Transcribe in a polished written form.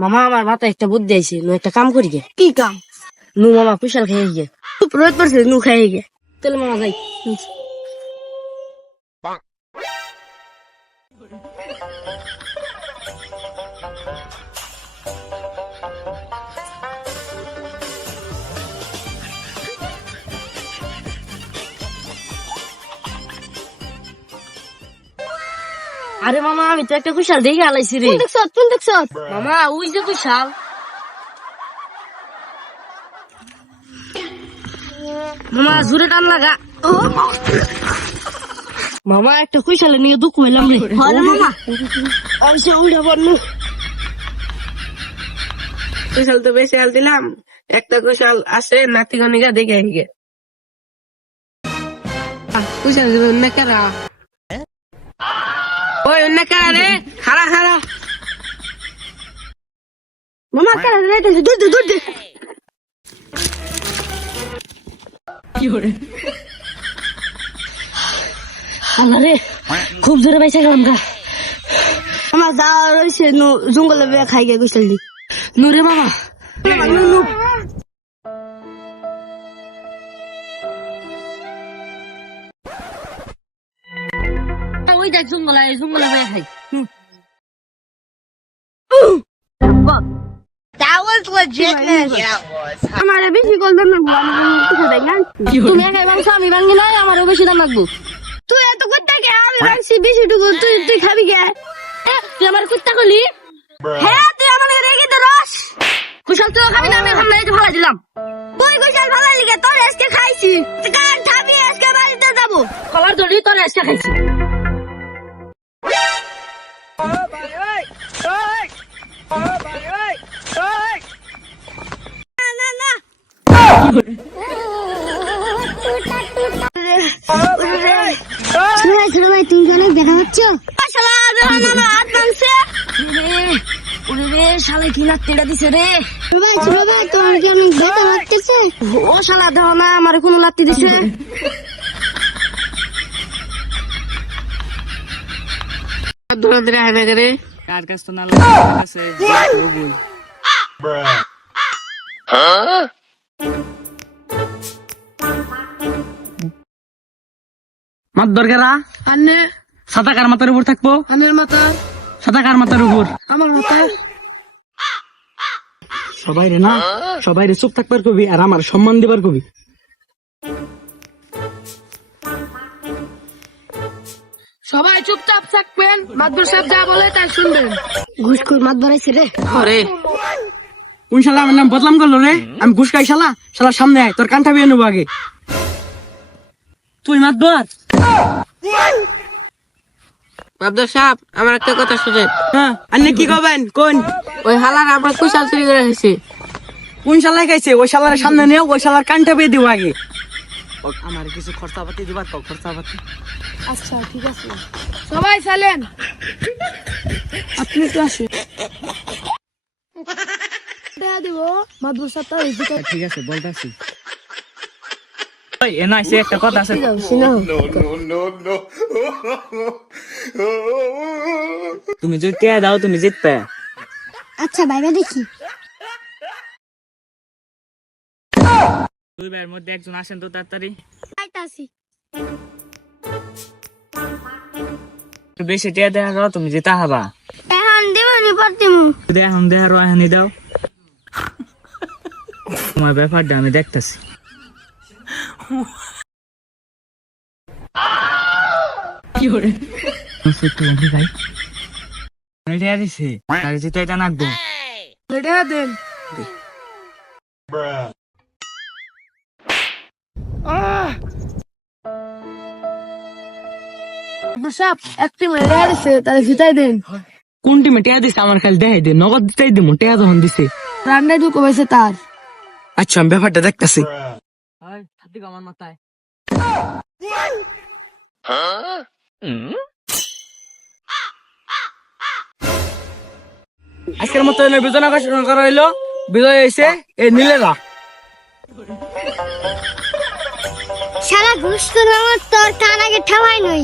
মামা আমার মাথায় একটা বুদ্ধি আইছে, নু একটা কাম করি গে। কি কাম? নু মামা কুশাল খেয়ে গে, রোদ পড়ছে, নু খাই গে। তাহলে মামা যাই। আরে মামা আমি তো একটা কুশাল দেখে আলাইছি রে। কোন দেখছ? মামা ওই যে কুশাল। মামা জোরে টান লাগা। মামা একটা কুশালে নিয়ে দুঃখ হইলাম রে। হরে মামা, আইসা উড়া বন্নু। কুশাল তো বেশি হাল দিলাম, একটা কুশাল আছে নাতিগণিকা দেখে আইগে। কুশাল অন্য কারা? ওই অন্য কারা রে? হারা হারা। মামা কারা রে? দূর দে। আল্লাহ রে, খুব জোরে বাইসা গেলাম গা। আমার যাওয়া রয়েছে, নু জঙ্গলে বেয়ে খাই গে গুছাল দি। নুরে মামা ওই দেখ জঙ্গলে বাইয়া খাই। That was legitness. আমার বেশি গোল দাম লাগবো, আমি কিছু দেখ না। তুমি একাই ভাঙছো, আমি ভাঙি নাই, আমারও বেশি দাম লাগবো। তুই এত করতে গে, আমি ভাবছি বেশি টুকু, তুই খাবি গে। তুই আমার কুত্তা করলি? হ্যাঁ, তুই আমার রেগে দে রস। কুশাল তুই খাবি না, আমি খামলাই ভাড়া দিলাম। তুই গুছাল ভালো লিগে, তোর আজকে খাইছি। কারণ খাবি, আজকে বাড়িতে যাবো। খাবার ধরি তোর আজকে খাইছি। না। ছোট ভাই, তুমি অনেক দেখা পাচ্ছ? ওরে রে, শালা কি লাত্তিটা দিছে রে। ছোট ভাই, তোমার কি অনেক ব্যথা লাগতেছে? ও শালা দেহ না, আমার কোনো লাত্তি দিছে। ধরে হানা করে কার কাছ তো না লাগে মাত দরকারা আন্নে সাদা কার মাথার উপর থাকবো, আন্নের মাথা সাদা কার মাথার উপর আমার মাথা। সবাই রে না, সবাই রে চুপ থাকবার কবি আর আমার সম্মান দিবার কবি। সবাই চুপচাপ থাকবেন, মাদবর সাহেব যা বলে তাই শুনবেন। ঘুষখোর মাত বাড়াইছে রে। আরে কোন শালা আমার নাম বদলাম করলো রে? আমি ঘুষ খাই শালা, শালা সামনে আয়, তোর কানটা বিয়ে নেবো আগে। তুই মাতবর? মাদবর সাহেব আমার একটা কথা শুনেন। হ্যাঁ, আপনি কি করবেন কোন? ওই হালার আমরা কুশাল চুরি করে এসেছি। কোন শালায় খাইছে? ওই শালার সামনে নিয়ে ওই শালার কানটা বিয়ে দিব আগে। আমার কিছু খরচাপাতি দিবার কও, খরচাপাতি। আচ্ছা, ঠিক আছে। সবাই চলেন, আপনি তো আসেন। দেখা দিব মাদবর সাহেব। ঠিক আছে, বলতেছি। এনা এসে একটা কথা আছে। তুমি যদি টিয়া দাও তুমি জিতবে। আচ্ছা, ভাইবা দেখি। দুই ভাইয়ের মধ্যে একজন আসেন তো তাড়াতাড়ি। আইতাছি। একটু বেশি টিয়া দেখা দাও, তুমি জিতা হবা। এখন দেবনি পারতিমু। যদি এখন দেহার এখনই দাও। তোমার ব্যাপারটা আমি দেখতেছি। কি করে ভাই টিয়া দিছে, তাহলে জিতা এটা নাকবো। রেডা দেন। সাপ একটি মেরে আছে, তাহলে জিতাই দেন। কোন টিমে টিয়া দিছে আমার খালি দেখাই দে, নগদ দিতেই দিব। টিয়া যখন দিছে রান্নায় ঢুকে বসে তার। আচ্ছা, আমি ব্যাপারটা দেখতেছি। আমার মাথায় আজকের মতো বিজয় ঘোষণা করা হইলো। বিজয় হয়েছে এই নীলেরা। সারা ঘুষ করে আমার তোর কান আগে ঠাওয়াই নই।